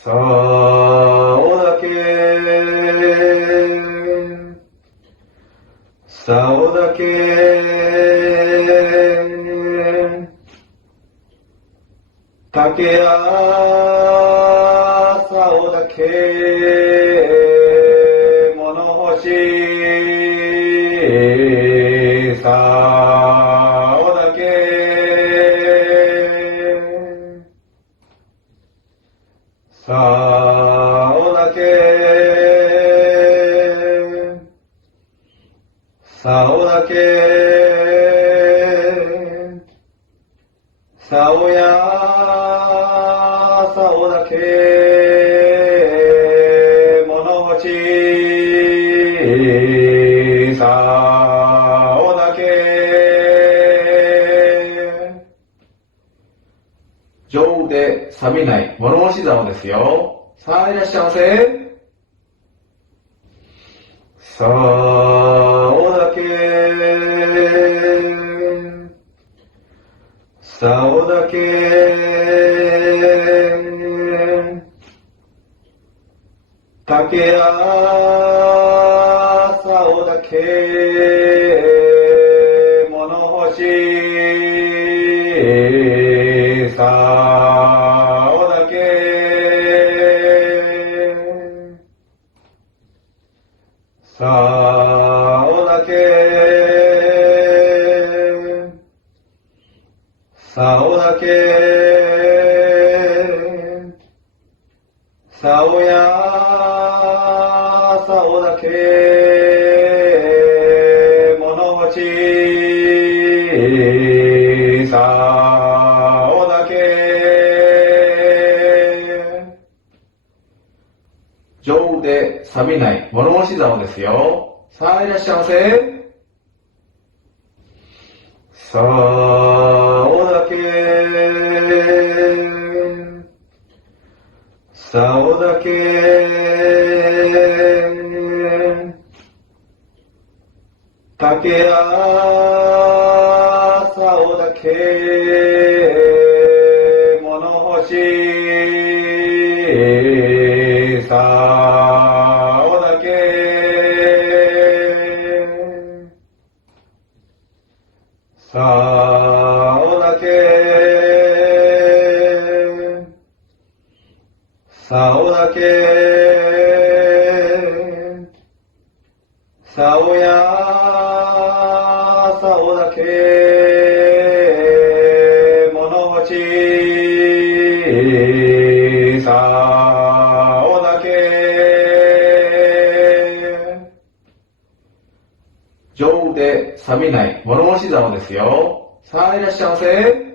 さおだけさおだけ竹やさおだけ物干しさおだけさおだけさおだけさおやさおだけ物干しさおだけ丈夫で錆びない物干し竿ですよ。さあいらっしゃいませ。さおだけさおだけ竹やさおだけ物干しさおだけさおだけさおだけさおやさおだけ物干しさおだけ丈夫で錆びない物干し竿ですよ。さあいらっしゃいませ。さおだけさおだけ竹やさおだけ物干しさおだけさおだけさおだけさおやさおだけ物干しさおだけ丈夫で錆びない物干し竿ですよ。さあいらっしゃいませ。